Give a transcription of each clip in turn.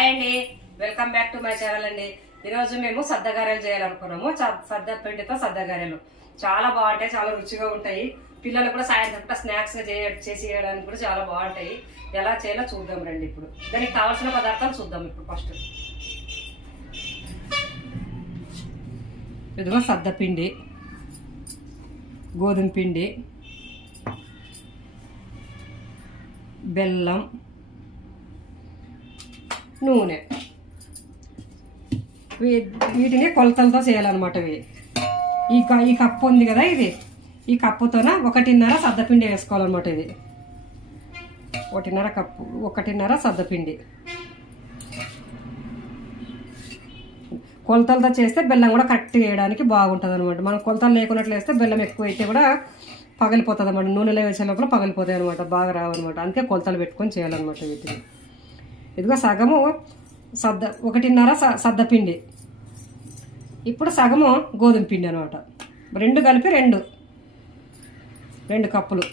Hi అండి, welcome back to my channel అండి. ఈరోజు మేము సద్దగారెలు చేయాలనుకున్నాము. సద్ద పిండితో సద్దగారెలు చాలా బాగుంటాయి, చాలా రుచిగా ఉంటాయి. పిల్లలు కూడా సాయంత్రం స్నాక్స్ గా చేసి చేయడానికి కూడా చాలా బాగుంటాయి. ఎలా చేయాలో చూద్దాం రండి. ఇప్పుడు దానికి కావాల్సిన పదార్థాలు చూద్దాం. ఇప్పుడు ఫస్ట్ ఇదిగో సద్దపిండి, గోధుమ పిండి, బెల్లం, నూనె. వీటిని కొలతలతో చేయాలన్నమాట. ఈ కప్పు ఉంది కదా, ఈ కప్పుతోన 1.5 సద్దపిండి వేసుకోవాలన్నమాట. ఇది 1.5 కప్పు, 1.5 సద్దపిండి. కొలతలతో చేస్తే బెల్లం కూడా కరెక్ట్ వేయడానికి బాగుంటుంది అనమాట. మనం కొలతలు లేకున్నట్లు వేస్తే బెల్లం ఎక్కువ అయితే కూడా పగిలిపోతుంది అన్నమాట. నూనెలో వేసే లోపల పగిలిపోతాయి అనమాట, బాగా రావన్నమాట. అందుకే కొలతలు పెట్టుకొని చేయాలన్నమాట వీటిని. ఇదిగో సగము 1.5 సద్దపిండి, ఇప్పుడు సగము గోధుమ పిండి అనమాట. రెండు కలిపి రెండు కప్పులు.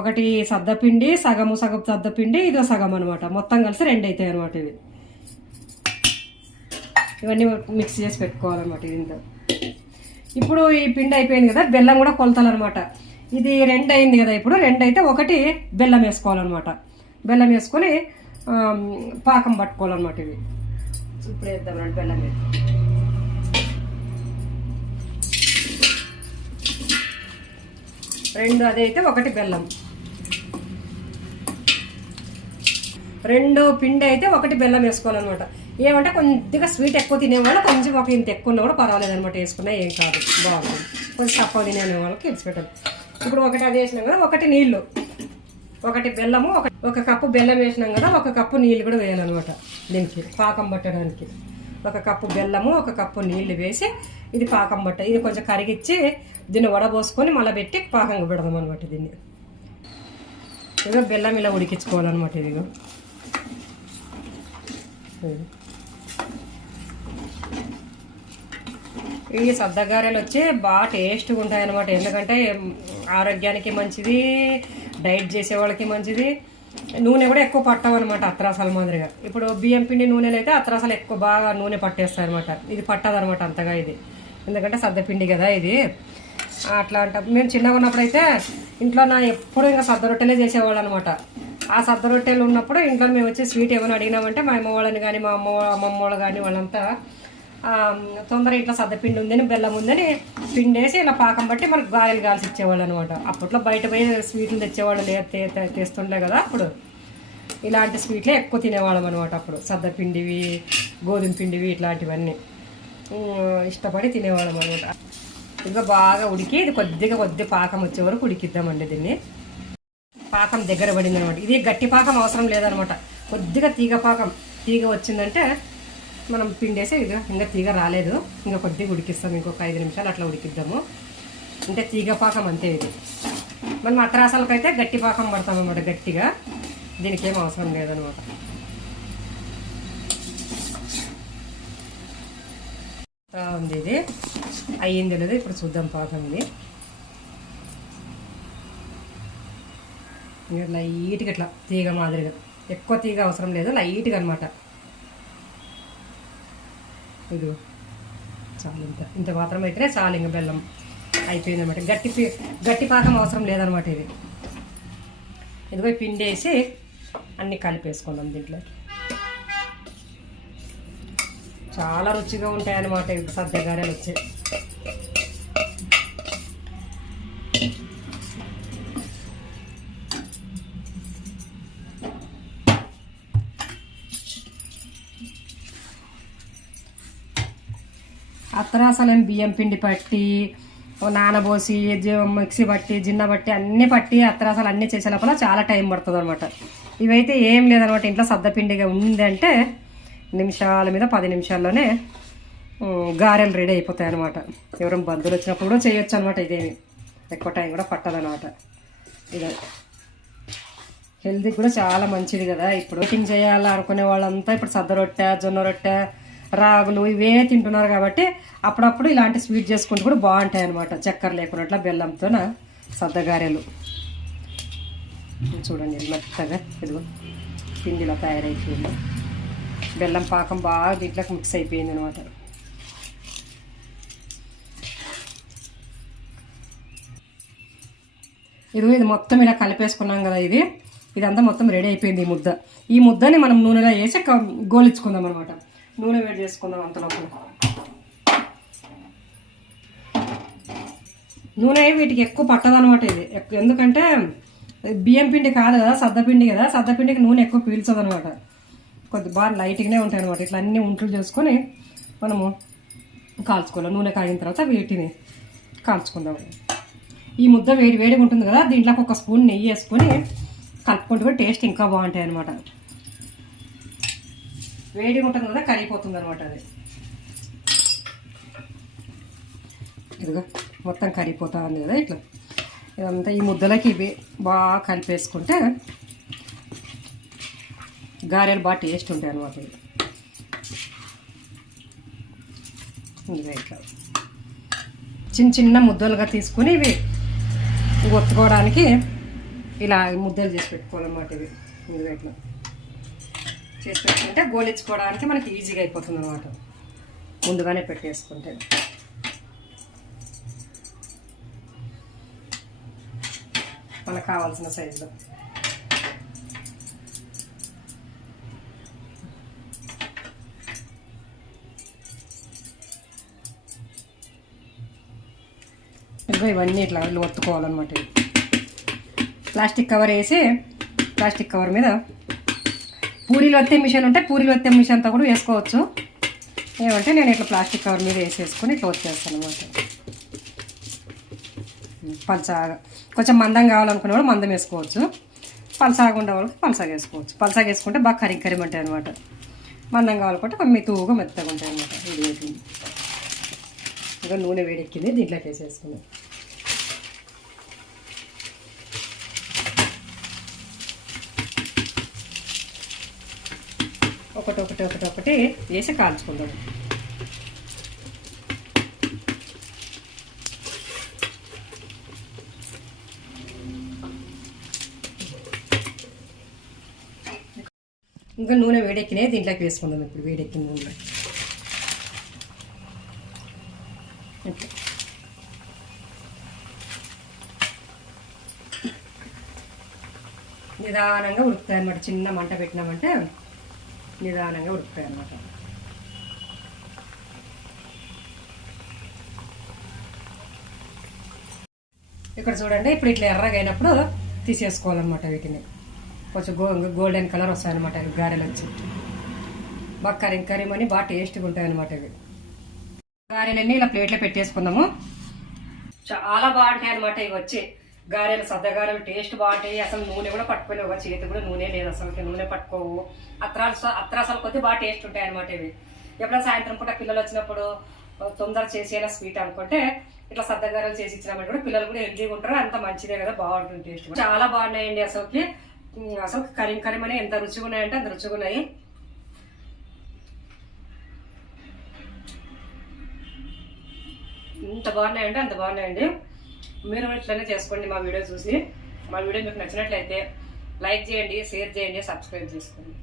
ఒకటి సద్దపిండి, సగం సద్దపిండి, ఇదో సగం అనమాట. మొత్తం కలిసి 2 అవుతాయి అనమాట. ఇవన్నీ మిక్స్ చేసి పెట్టుకోవాలన్నమాట. దీంట్లో ఇప్పుడు ఈ పిండి అయిపోయింది కదా, బెల్లం కూడా కొలతాలన్నమాట. ఇది 2 అయింది కదా, ఇప్పుడు 2 అయితే 1 బెల్లం వేసుకోవాలన్నమాట. బెల్లం వేసుకొని పాకం పట్టుకోవాలన్నమాట. ఇది ఇప్పుడు వేద్దామండి బెల్లం. రెండు అదైతే 1 బెల్లం. 2 పిండి అయితే 1 బెల్లం వేసుకోవాలన్నమాట. ఏమంటే కొద్దిగా స్వీట్ ఎక్కువ తినేవాళ్ళు కొంచెం ఒక ఇంత ఎక్కువ ఉన్నా కూడా పర్వాలేదు అనమాట. వేసుకున్నా ఏం కాదు, బాగుంటుంది. కొంచెం తక్కువ తినే వాళ్ళకి ఇడిచిపెట్టాలి. ఇప్పుడు 1 అది వేసినాం కదా, 1 నీళ్ళు, 1 బెల్లము, 1 కప్పు బెల్లం వేసినాం కదా, 1 కప్పు నీళ్ళు కూడా వేయాలన్నమాట. దీనికి పాకం పట్టడానికి 1 కప్పు బెల్లము, 1 కప్పు నీళ్లు వేసి ఇది పాకం పట్ట. ఇది కొంచెం కరిగిచ్చి దీన్ని వడబోసుకొని మళ్ళీ పెట్టి పాకంగా పెడదాం అనమాట. దీన్ని ఇదిగో బెల్లం ఇలా ఉడికించుకోవాలన్నమాట. ఇదిగో ఈ సద్దగారెలు వచ్చి బాగా టేస్ట్గా ఉంటాయి అన్నమాట. ఎందుకంటే ఆరోగ్యానికి మంచిది, డైట్ చేసే వాళ్ళకి మంచిది. నూనె కూడా ఎక్కువ పట్టవన్నమాట అత్రాసాల మాదిరిగా. ఇప్పుడు బియ్యం పిండి నూనెలు అయితే అత్రాసాలు ఎక్కువ బాగా నూనె పట్టేస్తాయి అనమాట. ఇది పట్టదనమాట అంతగా. ఇది ఎందుకంటే సద్దపిండి కదా ఇది. అట్లా అంట. మేము చిన్నగా ఉన్నప్పుడు అయితే ఇంట్లో ఎప్పుడు ఇంకా సద్ద రొట్టెలే చేసేవాళ్ళు అనమాట. ఆ సద్ద రొట్టెలు ఉన్నప్పుడు ఇంట్లో మేము వచ్చి స్వీట్ ఏమైనా అడిగినామంటే మా అమ్మ వాళ్ళని కానీ మా అమ్మమ్మ వాళ్ళు కానీ వాళ్ళంతా తొందరగా ఇట్లా సద్దపిండి ఉందని, బెల్లం ఉందని పిండి వేసి ఇలా పాకం బట్టి మనకు గారెలు కాల్సి ఇచ్చేవాళ్ళు అనమాట. అప్పట్లో బయట పోయి స్వీట్లు తెచ్చేవాళ్ళు తెస్తుండే కదా. అప్పుడు ఇలాంటి స్వీట్లే ఎక్కువ తినేవాళ్ళం అనమాట. అప్పుడు సద్దపిండివి, గోధుమ పిండివి ఇట్లాంటివన్నీ ఇష్టపడి తినేవాళ్ళం అనమాట. ఇంకా బాగా ఉడికి ఇది కొద్దిగా పాకం వచ్చే వరకు ఉడికిద్దామండి. దీన్ని పాకం దగ్గర పడింది అనమాట. ఇది గట్టి పాకం అవసరం లేదనమాట. కొద్దిగా తీగ వచ్చిందంటే మనం పిండేసి ఇంకా తీగ రాలేదు, ఇంకా కొద్దిగా ఉడికిస్తాం. ఇంకొక 5 నిమిషాలు అట్లా ఉడికిద్దాము. అంటే తీగ పాకం అంతే. ఇది మనం అత్రాసాలకైతే గట్టి పాకం పడతాం అన్నమాట. గట్టిగా దీనికి ఏం అవసరం లేదనమాట. ఉంది ఇది అయ్యింది లేదు. ఇప్పుడు చూద్దాం పాకం. ఇది లైట్గా ఇట్లా తీగ మాదిరిగా, ఎక్కువ తీగ అవసరం లేదు, లైట్గా అనమాట. ఇది చాలు, ఇంత మాత్రం అయితేనే చాలు. ఇంకా బెల్లం అయిపోయింది అనమాట. గట్టి పాకం అవసరం లేదనమాట. ఇది ఇదిగో పిండి వేసి అన్నీ కలిపేసుకుందాం దీంట్లోకి. చాలా రుచిగా ఉంటాయి అన్నమాట ఇది సద్దగారెలు వచ్చి. అత్తరాసలేం బియ్యం పిండి పట్టి నానబోసి మిక్సీ పట్టి జిన్న పట్టి అన్నీ పట్టి అత్తరాసాలు అన్నీ చేసే లోపల చాలా టైం పడుతుంది అనమాట. ఇవైతే ఏం లేదనమాట. ఇంట్లో సద్దపిండిగా ఉందంటే నిమిషాల మీద 10 నిమిషాల్లోనే గారెలు రెడీ అయిపోతాయి అనమాట. ఎవరైనా బంధువులు వచ్చినప్పుడు కూడా చేయొచ్చు అనమాట. ఇదేమి ఎక్కువ టైం కూడా పట్టదనమాట. ఇది హెల్త్కి కూడా చాలా మంచిది కదా. ఇప్పుడు ఎయిటింగ్ చేయాలనుకునే వాళ్ళంతా ఇప్పుడు సద్ద రొట్టె, జొన్న రొట్టె, రాగులు ఇవే తింటున్నారు కాబట్టి అప్పుడప్పుడు ఇలాంటి స్వీట్ చేసుకుంటూ కూడా బాగుంటాయి అనమాట. చక్కెర లేకున్నట్ల బెల్లంతో సద్దగారెలు చూడండి మెత్తగా. ఇదిగో పిండి ఇలా తయారైపోయింది. బెల్లం పాకం బాగా దీంట్లోకి మిక్స్ అయిపోయింది అనమాట. ఇది మొత్తం ఇలా కలిపేసుకున్నాం కదా, ఇదంతా మొత్తం రెడీ అయిపోయింది. ఈ ముద్దని మనం నూనెలో వేసి గోలించుకుందాం అనమాట. నూనె వేడి చేసుకుందాం. అంతలోపు నూనె వీటికి ఎక్కువ పట్టదనమాట. ఇది ఎందుకంటే బియ్యం పిండి కాదు కదా, సద్దపిండి కదా, సద్దపిండికి నూనె ఎక్కువ పీల్చదు అనమాట. కొద్ది బాగా లైట్గానే ఉంటాయి అనమాట. ఇట్లా అన్ని ఉంట్లు చేసుకొని మనము కాల్చుకోవాలి. నూనె కాగిన తర్వాత వీటిని కాల్చుకుందాం. ఈ ముద్ద వేడిగా ఉంటుంది కదా, దీంట్లోకి ఒక స్పూన్ నెయ్యి వేసుకొని కలుపుకుంటే టేస్ట్ ఇంకా బాగుంటాయి అనమాట. వేడిగా ఉంటుంది కదా, కరిగిపోతుంది అనమాట. అది ఇదిగో మొత్తం కరిగిపోతా ఉంది కదా. ఇట్లా ఇదంతా ఈ ముద్దలకి ఇవి బాగా కలిపేసుకుంటే గారెలు బాగా టేస్ట్ ఉంటాయి అనమాట. ఇదిగో ఇట్లా చిన్న ముద్దలుగా తీసుకుని ఇవి ఒత్తుకోవడానికి ఇలా ముద్దలు చేసి పెట్టుకోవాలన్నమాట. ఇదిగో ఇట్లా చేసి పెట్టుకుంటే గోలించుకోవడానికి మనకి ఈజీగా అయిపోతుంది అనమాట. ముందుగానే పెట్టేసుకుంటే మనకు కావాల్సిన సైజులో. ఇవన్నీ ఇట్లా ఒత్తుకోవాలన్నమాట. ప్లాస్టిక్ కవర్ వేసి ప్లాస్టిక్ కవర్ మీద పూరీలు వత్తే మిషన్ ఉంటే పూరీలు వత్తే మిషన్తో కూడా వేసుకోవచ్చు. ఏమంటే నేను ఇట్లా ప్లాస్టిక్ కవర్ మీద వేసేసుకొని ఇట్లా వచ్చేస్తాను అనమాట. పల్సాగా కొంచెం మందం కావాలనుకునే వాళ్ళు మందం వేసుకోవచ్చు. పల్సాగా ఉండే వాళ్ళకి పల్సాగా వేసుకోవచ్చు. పల్సాగా వేసుకుంటే బాగా కరిమంటాయి అనమాట. మందం కావాలనుకుంటే మెత్తగా ఉంటాయి అనమాట. ఇది ఇంకా నూనె వేడెక్కింది, దీంట్లోకి వేసేసుకుందాం. ఒకటి వేసి కాల్చుకుందాం. ఇంకా నూనె వేడెక్కినాయి, దీంట్లోకి వేసుకుందాం. ఇప్పుడు వేడెక్కిన నూనె నిదానంగా ఉడుకుతాయి అన్నమాట. చిన్న మంట పెట్టినామంటే నిదానంగా ఉడుకుతాయి అన్నమాట. ఇక్కడ చూడండి, ఇప్పుడు ఇట్లా ఎర్రగా అయినప్పుడు తీసేసుకోవాలన్నమాట. వీటిని కొంచెం గోల్డెన్ కలర్ వస్తాయన్నమాట. ఇవి గారెలు వచ్చి బాగా కరిమని బాగా టేస్ట్గా ఉంటాయి అన్నమాట. ఇవి గారెలన్నీ ఇలా ప్లేట్లో పెట్టేసుకుందాము. చాలా బాగుంటాయి అనమాట. ఇవి వచ్చి గారెలు, సద్దగారెలు టేస్ట్ బాగుంటాయి. అసలు నూనె కూడా పట్టుకోలేవు, చేతి కూడా నూనె లేదు అసలు. నూనె పట్టుకోవు. అత్రాసలు కొద్ది బాగా టేస్ట్ ఉంటాయి అనమాట. ఇవి ఎప్పుడైనా సాయంత్రం పూట పిల్లలు వచ్చినప్పుడు తొందర చేసేలా స్వీట్ అనుకుంటే ఇట్లా సద్దగారెలు చేసి ఇచ్చినామంటే కూడా పిల్లలు కూడా హెల్తీగా ఉంటారు. అంత మంచిదే కదా, బాగుంటుంది టేస్ట్. చాలా బాగున్నాయండి. అసలు కరిమని ఎంత రుచిగా ఉన్నాయంటే అంత రుచిగా ఉన్నాయి. ఇంత బాగున్నాయంటే అంత బాగున్నాయండి. మీరు ఇట్లనే చేసుకోండి. మా వీడియో చూసి మా వీడియో మీకు నచ్చినట్లయితే లైక్ చేయండి, షేర్ చేయండి, సబ్స్క్రైబ్ చేసుకోండి.